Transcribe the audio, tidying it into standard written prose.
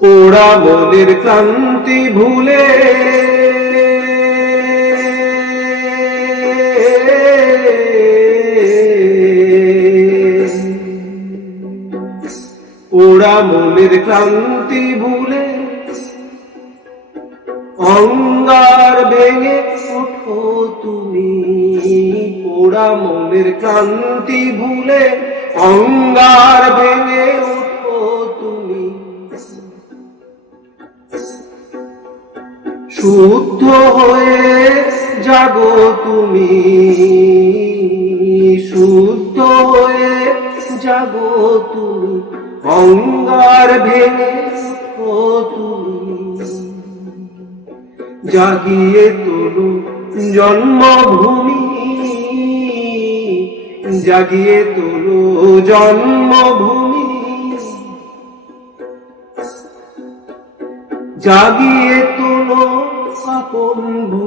পোড়া মনের ক্লান্তি ভুলে পোড়া মনের ক্লান্তি ভুলে অঙ্গার ভেঙে ওঠো তুমি। পোড়া মনের ক্লান্তি ভুলে অঙ্গার ভেঙে ওঠো তুমি। শুদ্ধ হয়ে জাগো তুমি, শুদ্ধ হয়ে জাগো তুমি। অঙ্গার ভেঙে ওঠো তুমি। জাগিয়ে তোলো জন্মভূমি, জাগিয়ে তোলো জন্মভূমি। জাগিয়ে তোলো আপন ভূমি।